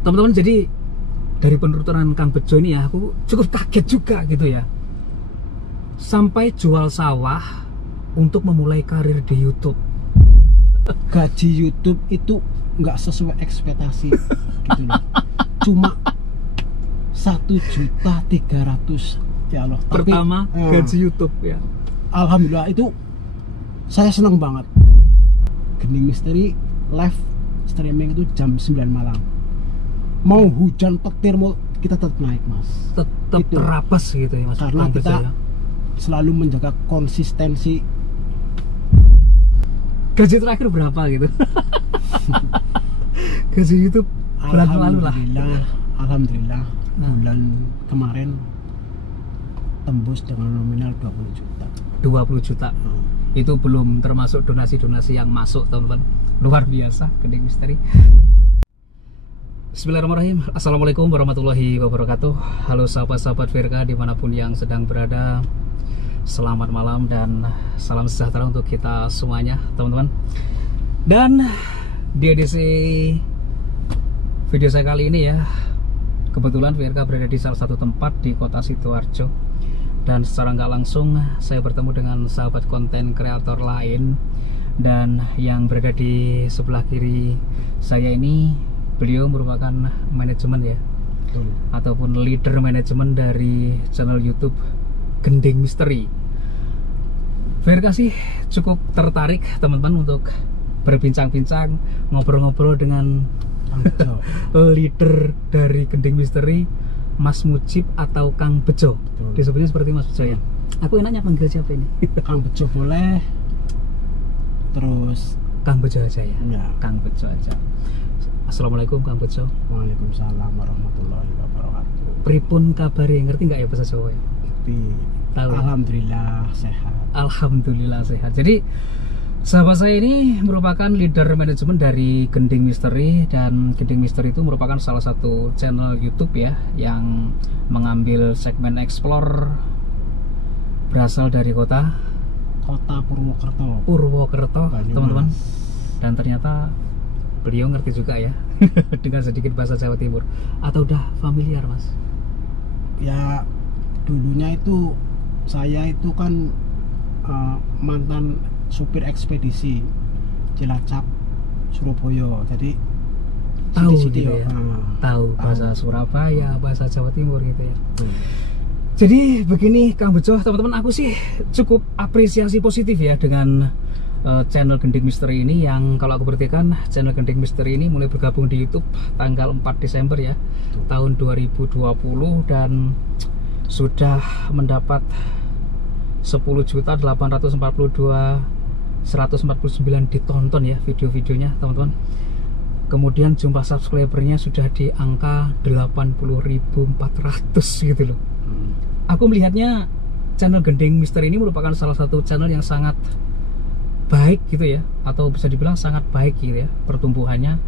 teman-teman, jadi dari penuturan Kang Bejo ini ya, aku cukup kaget juga gitu ya, sampai jual sawah untuk memulai karir di YouTube. Gaji YouTube itu nggak sesuai ekspektasi gitu loh. Cuma 1.300.000 ya Allah. Pertama gaji YouTube ya. Alhamdulillah, itu saya senang banget. Gending Misteri live streaming itu jam 9 malam. Mau hujan petir mau kita tetap naik, Mas. Tetap Itu. terapes gitu ya Mas. Karena Kang Bejo kita ya. selalu menjaga konsistensi. Gaji terakhir berapa gitu? Gaji YouTube bulan lalu lah. Alhamdulillah, Nah. bulan kemarin tembus dengan nominal 20 juta. 20 juta. Itu belum termasuk donasi-donasi yang masuk, teman-teman. Luar biasa Gending Misteri. Bismillahirrahmanirrahim. Assalamualaikum warahmatullahi wabarakatuh. Halo sahabat-sahabat Verka dimanapun yang sedang berada, selamat malam dan salam sejahtera untuk kita semuanya, teman-teman. Dan di edisi video saya kali ini ya, kebetulan VRK berada di salah satu tempat di kota Sidoarjo, dan secara nggak langsung saya bertemu dengan sahabat konten kreator lain. Dan yang berada di sebelah kiri saya ini, beliau merupakan manajemen ya, Betul. ataupun leader manajemen dari channel YouTube Gending Misteri. VRK sih cukup tertarik, teman-teman, untuk berbincang-bincang, ngobrol-ngobrol dengan Kang Bejo. leader dari Gending Misteri, Mas Mujib atau Kang Bejo. Betul. Disebutnya seperti Mas Bejo ya. Aku enaknya panggil siapa ini? Kang Bejo boleh. Terus Kang Bejo aja ya. ya. Kang Bejo aja. Assalamualaikum Kang Bejo. Waalaikumsalam warahmatullahi wabarakatuh. Pripun kabari, ngerti nggak ya bahasa Jawa? Tapi Tahu. alhamdulillah sehat. Alhamdulillah sehat. Jadi sahabat saya ini merupakan leader manajemen dari Gending Misteri, dan Gending Misteri itu merupakan salah satu channel YouTube ya yang mengambil segmen explore berasal dari kota Purwokerto, Banyumas. teman-teman. Dan ternyata beliau ngerti juga ya dengan sedikit bahasa Jawa Timur. Atau udah familiar, Mas? Ya dulunya itu saya itu kan mantan supir ekspedisi Cilacap Surabaya, jadi Tahu sidi-sidi gitu ya. tahu. Tahu bahasa Surabaya, bahasa Jawa Timur gitu ya. Betul. Jadi begini Kang Bejo, teman-teman, aku sih cukup apresiasi positif ya dengan channel Gending Misteri ini, yang kalau aku perhatikan channel Gending Misteri ini mulai bergabung di YouTube tanggal 4 Desember ya, tahun 2020, dan sudah mendapat 10.842.149 ditonton ya video-videonya, teman-teman. Kemudian jumlah subscribernya sudah di angka 80.400 gitu loh. Aku melihatnya channel Gending Misteri ini merupakan salah satu channel yang sangat baik gitu ya, atau bisa dibilang sangat baik gitu ya pertumbuhannya.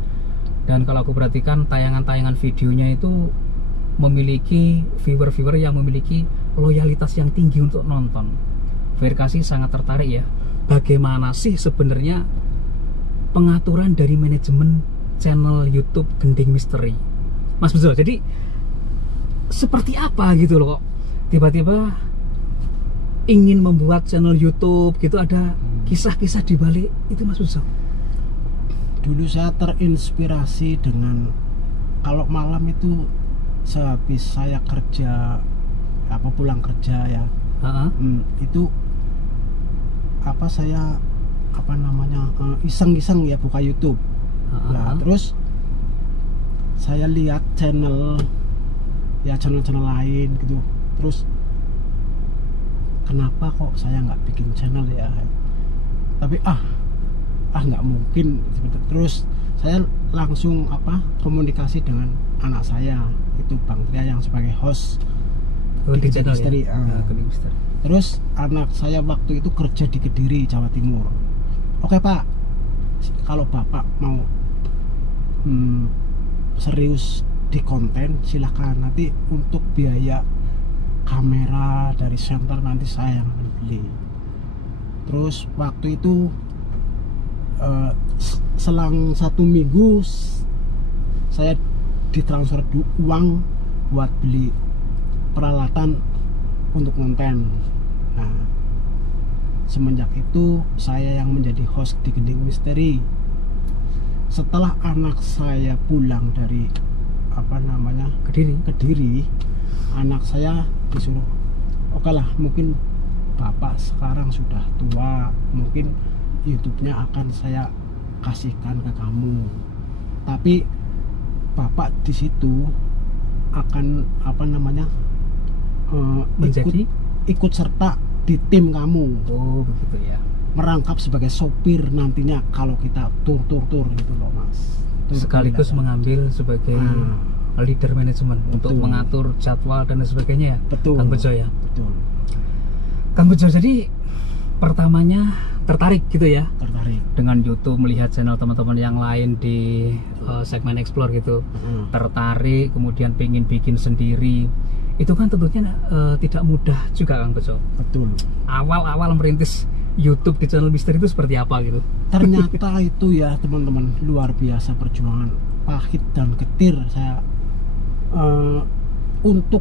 Dan kalau aku perhatikan tayangan-tayangan videonya itu memiliki viewer-viewer yang memiliki loyalitas yang tinggi untuk nonton. Verkasi sangat tertarik ya, bagaimana sih sebenarnya pengaturan dari manajemen channel YouTube Gending Misteri, Mas Bejo. Jadi seperti apa gitu loh kok tiba-tiba ingin membuat channel YouTube gitu, ada kisah-kisah di balik itu, Mas Bejo? Dulu saya terinspirasi dengan kalau malam itu sehabis saya kerja pulang kerja ya, itu saya iseng-iseng ya buka YouTube. Nah, terus saya lihat channel lain gitu, terus kenapa kok saya nggak bikin channel ya, tapi nggak mungkin. Terus saya langsung komunikasi dengan anak saya itu, Bang Tria, yang sebagai host di channel Misteri. ya? Gending Misteri. Terus anak saya waktu itu kerja di Kediri, Jawa Timur. Oke Pak, kalau Bapak mau serius di konten silahkan, nanti untuk biaya kamera dari center nanti saya yang akan beli. Terus waktu itu selang 1 minggu saya ditransfer uang buat beli peralatan untuk konten. Nah, semenjak itu saya yang menjadi host di Gending Misteri. Setelah anak saya pulang dari Kediri, anak saya disuruh, oke lah, mungkin bapak sekarang sudah tua, mungkin YouTube-nya akan saya kasihkan ke kamu, tapi bapak di situ akan ikut serta di tim kamu. Oh begitu ya. Merangkap sebagai sopir nantinya kalau kita tur gitu loh mas. Sekaligus mengambil sebagai leader manajemen untuk mengatur jadwal dan sebagainya ya. Betul. Kang Bejo ya. Betul. Kang Bejo, jadi pertamanya tertarik gitu ya. Tertarik. Dengan YouTube, melihat channel teman-teman yang lain di segmen explore gitu. Tertarik, kemudian pengen bikin sendiri. Itu kan tentunya tidak mudah juga Kang Bejo. Betul. Awal-awal merintis YouTube di channel Misteri itu seperti apa gitu? Ternyata itu ya teman-teman, luar biasa perjuangan, pahit dan getir saya. Untuk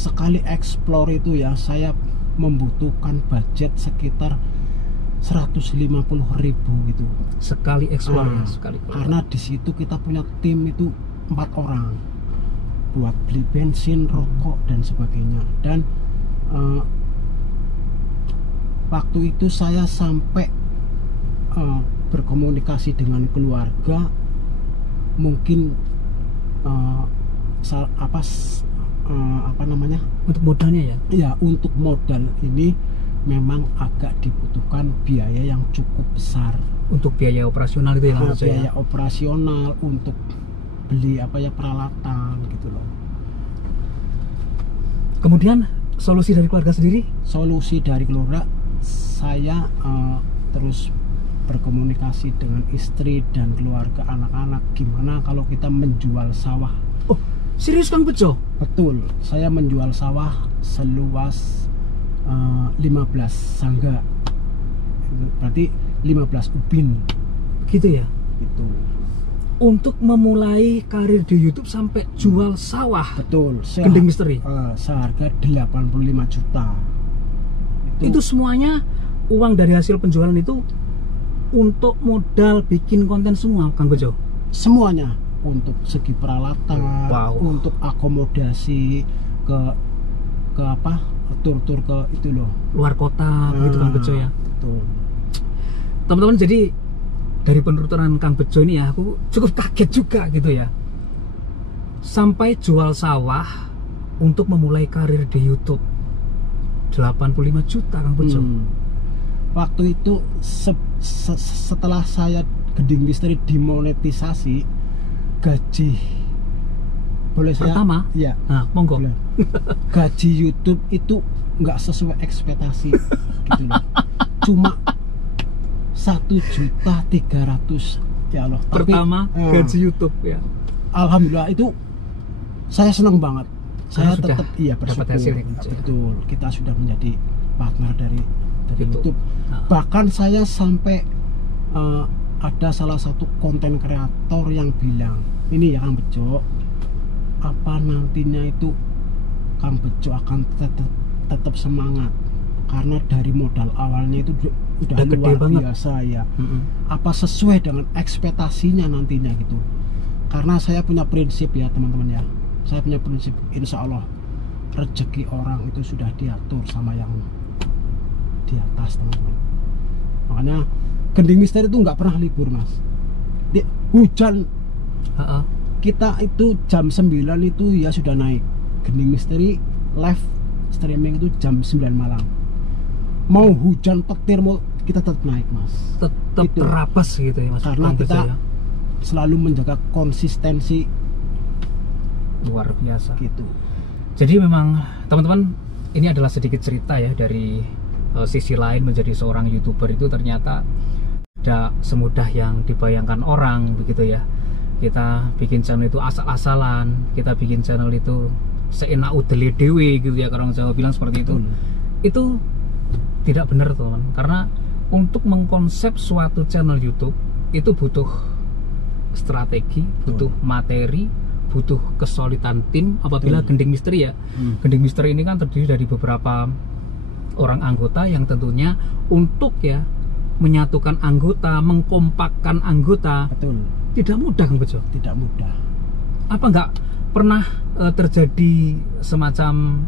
sekali explore itu ya saya membutuhkan budget sekitar 150.000 gitu. Sekali explore ya, sekali. Karena di situ kita punya tim itu 4 orang buat beli bensin, rokok dan sebagainya. Dan waktu itu saya sampai berkomunikasi dengan keluarga, mungkin untuk modalnya ya? Ya, untuk modal ini memang agak dibutuhkan biaya yang cukup besar. Untuk biaya operasional itu ya? Biaya operasional untuk beli peralatan gitu loh. Kemudian solusi dari keluarga sendiri? Solusi dari keluarga, saya terus berkomunikasi dengan istri dan keluarga, anak-anak, gimana kalau kita menjual sawah. Oh, serius Kang Bejo? Betul, saya menjual sawah seluas 15 sangga, berarti 15 ubin. Gitu ya? Itu. Untuk memulai karir di YouTube sampai jual sawah. Betul. Gending Misteri. Seharga 85 juta. Itu semuanya uang dari hasil penjualan itu untuk modal bikin konten semua, Kang Bejo? Semuanya, untuk segi peralatan, untuk akomodasi ke tur-tur ke itu loh, luar kota, begitu Kang Bejo ya. Betul. Teman-teman, jadi dari penuturan Kang Bejo ini ya, aku cukup kaget juga gitu ya. Sampai jual sawah untuk memulai karir di YouTube. 85 juta Kang Bejo. Waktu itu setelah saya Gending Misteri dimonetisasi, gaji pertama? Ya. Nah, monggo. Gaji YouTube itu nggak sesuai ekspektasi gitu loh. Cuma 1.300.000 ya Allah. Pertama gaji YouTube ya. Alhamdulillah, itu saya senang banget. Saya tetap bersyukur. Betul, kita sudah menjadi partner dari YouTube. Bahkan saya sampai ada salah satu konten kreator yang bilang, ini ya Kang Bejo, apa nantinya itu Kang Bejo akan tetap semangat, karena dari modal awalnya itu udah luar biasa ya. Apa sesuai dengan ekspektasinya nantinya gitu. Karena saya punya prinsip ya teman-teman ya, saya punya prinsip, insya Allah rezeki orang itu sudah diatur sama yang di atas teman-teman. Makanya Gending Misteri itu nggak pernah libur mas. Hujan kita itu jam 9 itu ya sudah naik. Gending Misteri live streaming itu jam 9 malam. Mau hujan petir mau kita tetap naik mas. Tetap terabas gitu ya mas. Karena kita selalu menjaga konsistensi luar biasa gitu. Jadi memang teman-teman, ini adalah sedikit cerita ya dari sisi lain menjadi seorang YouTuber itu ternyata tidak semudah yang dibayangkan orang begitu ya. Kita bikin channel itu asal-asalan, kita bikin channel itu seenak udele dewe gitu ya, orang Jawa bilang seperti itu. Itu tidak benar teman-teman, karena untuk mengkonsep suatu channel YouTube itu butuh strategi, butuh materi, butuh kesulitan tim apabila Gending Misteri ya. Gending Misteri ini kan terdiri dari beberapa orang anggota yang tentunya untuk ya menyatukan anggota, mengkompakkan anggota. Betul. Tidak mudah Kang Bejo. Tidak mudah. Apa nggak pernah terjadi semacam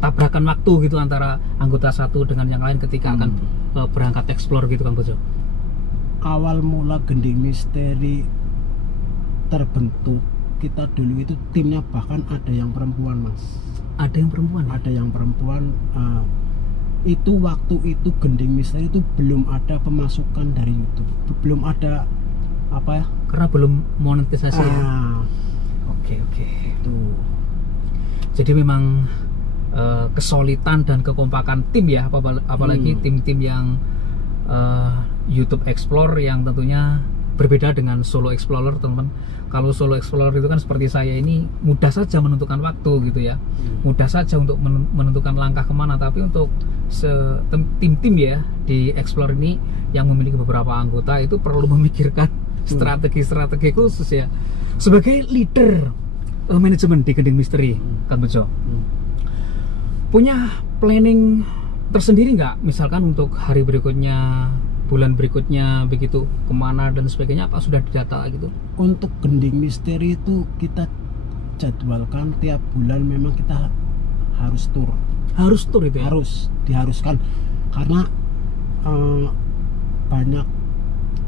tabrakan waktu gitu antara anggota satu dengan yang lain ketika akan berangkat explore gitu Kang Bejo? Awal mula Gending Misteri terbentuk, kita dulu itu timnya bahkan ada yang perempuan, Mas. Ada yang perempuan? Ada yang perempuan. Itu waktu itu Gending Misteri itu belum ada pemasukan dari YouTube, belum ada apa ya? Karena belum monetisasi ya. Oke. Itu. Jadi memang kesulitan dan kekompakan tim ya, apalagi tim-tim yang YouTube Explore yang tentunya berbeda dengan solo explorer, teman-teman. Kalau solo explorer itu kan seperti saya ini mudah saja menentukan waktu gitu ya, mudah saja untuk menentukan langkah kemana. Tapi untuk tim-tim ya di Explore ini yang memiliki beberapa anggota itu perlu memikirkan strategi-strategi khusus ya. Sebagai leader manajemen di Gending Misteri, Kang Bejo, punya planning tersendiri nggak? Misalkan untuk hari berikutnya, bulan berikutnya, begitu kemana dan sebagainya, apa sudah didata gitu? Untuk Gending Misteri itu kita jadwalkan tiap bulan, memang kita harus tur. Harus tur itu ya? Harus, diharuskan, karena banyak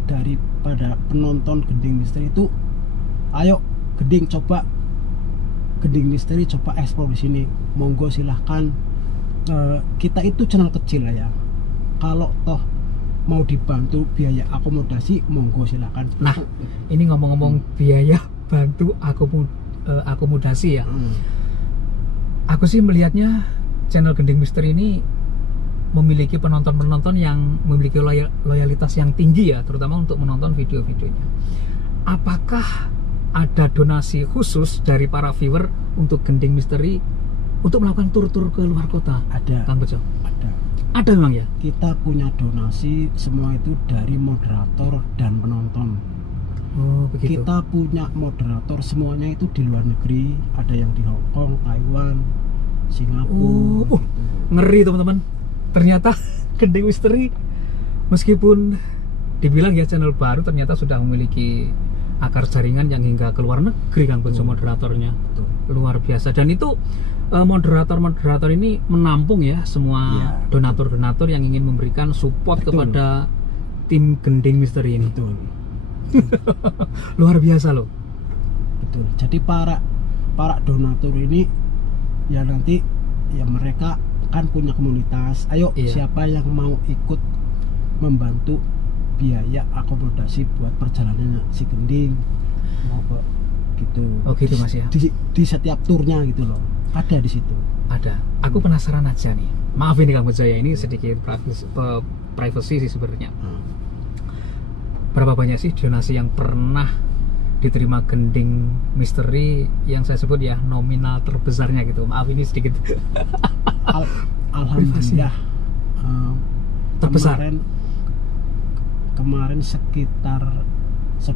daripada penonton Gending Misteri itu, ayo Gending coba, Gending Misteri coba explore di sini, monggo silahkan. Kita itu channel kecil lah ya, kalau toh mau dibantu biaya akomodasi, monggo silahkan. Nah, ini ngomong-ngomong biaya bantu akomodasi ya, aku sih melihatnya channel Gending Misteri ini memiliki penonton-penonton yang memiliki loyalitas yang tinggi ya, terutama untuk menonton video-videonya. Apakah ada donasi khusus dari para viewer untuk Gending Misteri untuk melakukan tur-tur ke luar kota? Ada, Kang Bejo? Ada memang ya? Kita punya donasi, semua itu dari moderator dan penonton. Oh begitu. Kita punya moderator, semuanya itu di luar negeri, ada yang di Hong Kong, Taiwan, Singapura. Ngeri teman-teman. Ternyata Gending Misteri meskipun dibilang ya channel baru, ternyata sudah memiliki akar jaringan yang hingga ke luar negeri, Kang Bejo, moderatornya. Luar biasa. Dan itu moderator-moderator ini menampung ya semua donatur-donatur yang ingin memberikan support kepada tim Gending Misteri ini. Luar biasa loh. Betul. Jadi para donatur ini ya nanti ya mereka kan punya komunitas. Ayo siapa yang mau ikut membantu biaya akomodasi buat perjalanannya si Gending, mau ke gitu. Oh gitu Mas ya. Di setiap turnya gitu loh. Ada di situ. Ada. Aku penasaran aja nih. Maaf ini Kang Bejo ya, ini sedikit privacy sih sebenarnya. Berapa banyak sih donasi yang pernah diterima Gending Misteri yang saya sebut ya nominal terbesarnya gitu? Maaf ini sedikit. Alhamdulillah. Terbesar. Kemarin sekitar 10.000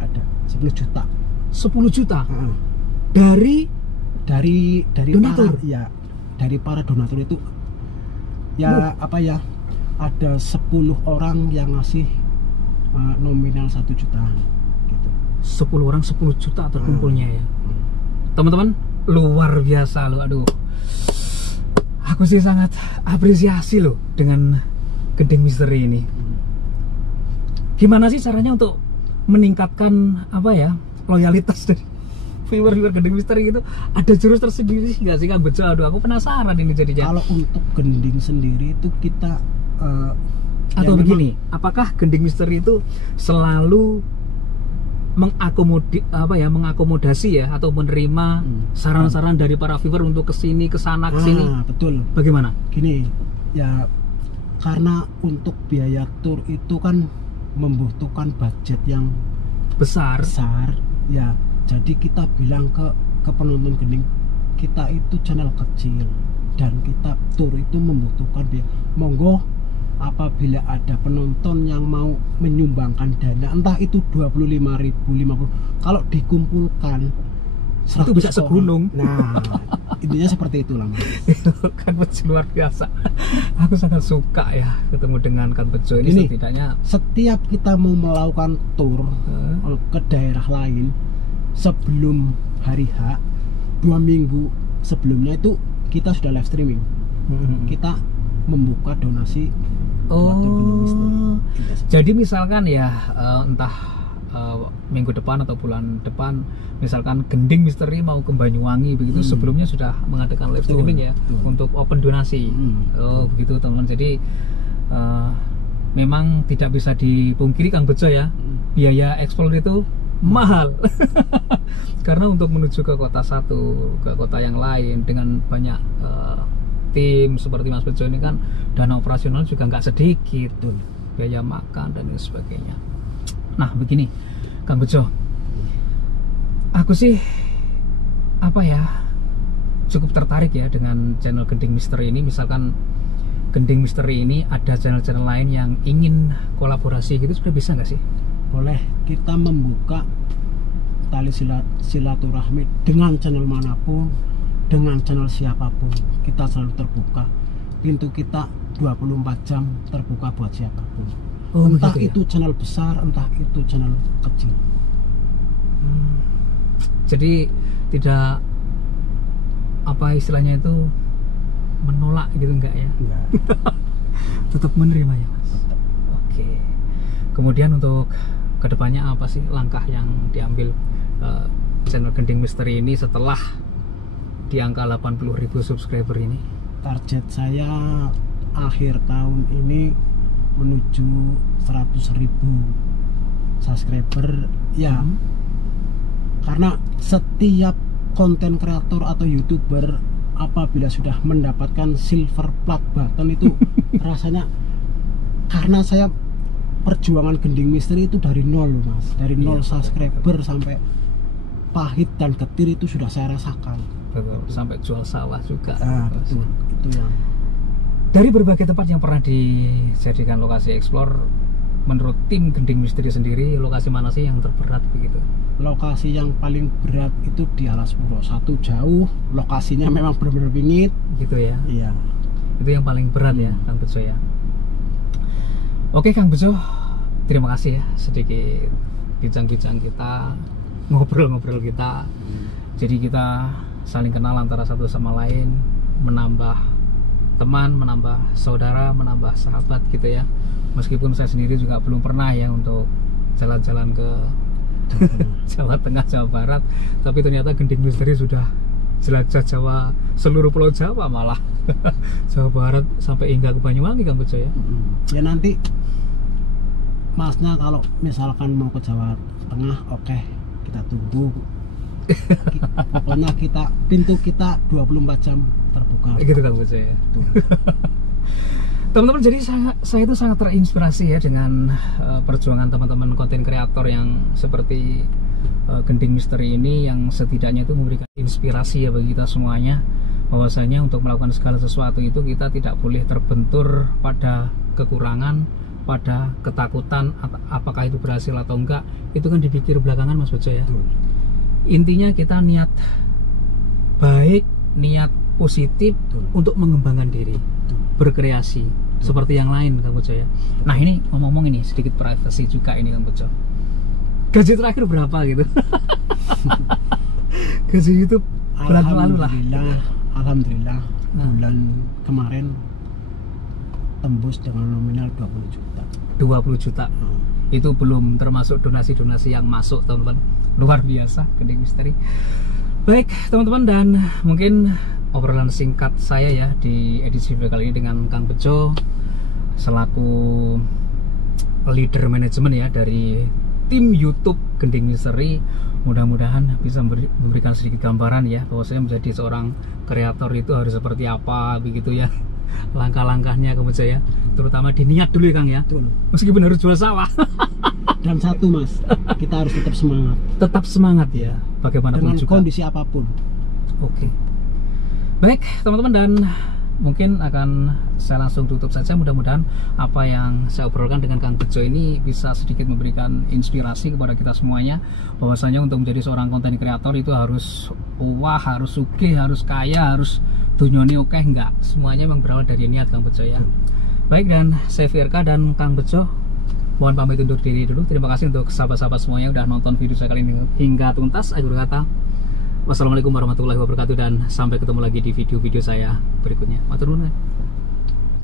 ada, 10 juta. 10 juta. Dari donatur ya, dari para donatur itu ya apa ya, ada 10 orang yang ngasih nominal 1 juta gitu. 10 orang 10 juta terkumpulnya ya teman-teman, luar biasa loh. Aduh, aku sih sangat apresiasi loh dengan Gending Misteri ini. Gimana sih caranya untuk meningkatkan apa ya loyalitas dari viewer Gending Misteri itu? Ada jurus tersendiri nggak sih Kang Bejo? Aduh, aku penasaran ini jadinya. Kalau untuk Gending sendiri itu kita atau ya begini, apakah Gending Misteri itu selalu mengakomodasi ya atau menerima saran-saran dari para viewer untuk kesini, kesana, kesini? Betul. Bagaimana? Gini ya, karena untuk biaya tur itu kan membutuhkan budget yang besar ya. Jadi kita bilang ke penonton Gending, kita itu channel kecil dan kita tur itu membutuhkan biaya. Monggo apabila ada penonton yang mau menyumbangkan dana, entah itu 25.000, 50, kalau dikumpulkan itu bisa segunung. Nah, intinya seperti itulah Mas. Kang Bejo luar biasa. Aku sangat suka ya ketemu dengan Kang Bejo ini. Setidaknya setiap kita mau melakukan tour ke daerah lain sebelum hari H, 2 minggu sebelumnya itu kita sudah live streaming. Kita membuka donasi. Jadi misalkan ya entah minggu depan atau bulan depan, misalkan Gending Misteri mau ke Banyuwangi begitu, sebelumnya sudah mengadakan live streaming ya untuk open donasi. Oh begitu teman-teman. Jadi memang tidak bisa dipungkiri Kang Bejo ya, biaya eksplor itu mahal. Karena untuk menuju ke kota satu, ke kota yang lain dengan banyak tim seperti Mas Bejo ini kan, dana operasional juga nggak sedikit, biaya makan dan lain sebagainya. Nah begini Kang Bejo, aku sih cukup tertarik ya dengan channel Gending Misteri ini. Misalkan Gending Misteri ini ada channel-channel lain yang ingin kolaborasi gitu, sudah bisa nggak sih? Boleh, kita membuka tali silaturahmi dengan channel manapun, dengan channel siapapun. Kita selalu terbuka, pintu kita 24 jam terbuka buat siapapun. Entah itu channel besar, entah itu channel kecil. Jadi tidak istilahnya itu menolak gitu enggak ya? Enggak. Tetap menerima ya Mas. Oke. Kemudian untuk kedepannya apa sih langkah yang diambil channel Gending Misteri ini setelah di angka 80.000 subscriber ini? Target saya akhir tahun ini menuju 100.000 subscriber ya. Karena setiap konten kreator atau YouTuber apabila sudah mendapatkan silver plug button itu rasanya, karena saya perjuangan Gending Misteri itu dari nol Mas, dari nol subscriber sampai pahit dan getir itu sudah saya rasakan. Betul, sampai jual sawah juga. Betul, itu yang dari berbagai tempat yang pernah dijadikan lokasi eksplor, menurut tim Gending Misteri sendiri, lokasi mana sih yang terberat begitu? Lokasi yang paling berat itu di Alas Puro. Satu, jauh, lokasinya memang benar-benar bingit gitu ya. Iya. Itu yang paling berat ya Kang Bejo ya. Oke Kang Bejo, terima kasih ya sedikit bincang-bincang kita, ngobrol-ngobrol kita. Jadi kita saling kenal antara satu sama lain, menambah teman, menambah saudara, menambah sahabat gitu ya. Meskipun saya sendiri juga belum pernah ya untuk jalan-jalan ke Jawa Tengah, Jawa Barat, tapi ternyata Gending Misteri sudah jelajah Jawa, seluruh pulau Jawa malah. Jawa Barat sampai hingga ke Banyuwangi Kang Bejo ya. Ya nanti Masnya kalau misalkan mau ke Jawa Tengah, oke, kita tunggu. Pokoknya pintu kita 24 jam terbuka. Gitu Kang Bejo ya. Teman-teman, jadi saya itu sangat terinspirasi ya dengan perjuangan teman-teman konten kreator yang seperti Gending Misteri ini, yang setidaknya itu memberikan inspirasi ya bagi kita semuanya, bahwasanya untuk melakukan segala sesuatu itu kita tidak boleh terbentur pada kekurangan, pada ketakutan, apakah itu berhasil atau enggak, itu kan dipikir belakangan Mas Bejo ya. Intinya kita niat baik, niat positif untuk mengembangkan diri, berkreasi seperti yang lain Kang Bejo ya. Nah ini ngomong-ngomong ini sedikit privasi juga ini Kang Bejo, gaji terakhir berapa gitu? Gaji YouTube bulan lalu lah. Alhamdulillah bulan kemarin tembus dengan nominal 20 juta. 20 juta. Itu belum termasuk donasi-donasi yang masuk teman-teman. Luar biasa Gending Misteri. Baik teman-teman, dan mungkin obrolan singkat saya ya di edisi video kali ini dengan Kang Bejo selaku leader manajemen ya dari tim YouTube Gending Misteri. Mudah-mudahan bisa memberikan sedikit gambaran ya, bahwa saya menjadi seorang kreator itu harus seperti apa begitu ya, langkah-langkahnya Kang Bejo ya, terutama di niat dulu ya Kang ya. Betul. Meskipun harus jual sawah. Dan satu Mas, kita harus tetap semangat. Tetap semangat ya, bagaimanapun dengan juga. Kondisi apapun. Oke. Baik teman-teman, dan mungkin akan saya langsung tutup saja. Mudah-mudahan apa yang saya obrolkan dengan Kang Bejo ini bisa sedikit memberikan inspirasi kepada kita semuanya, bahwasanya untuk menjadi seorang konten kreator itu harus wah, harus sugih, harus kaya, harus dunyoni oke, enggak. Semuanya memang berawal dari niat, Kang Bejo ya. Baik, dan saya VRK dan Kang Bejo mohon pamit undur diri dulu. Terima kasih untuk sahabat-sahabat semuanya yang udah nonton video saya kali ini hingga tuntas. Akhir kata, wassalamualaikum warahmatullahi wabarakatuh, dan sampai ketemu lagi di video-video saya berikutnya. Matur nuwun.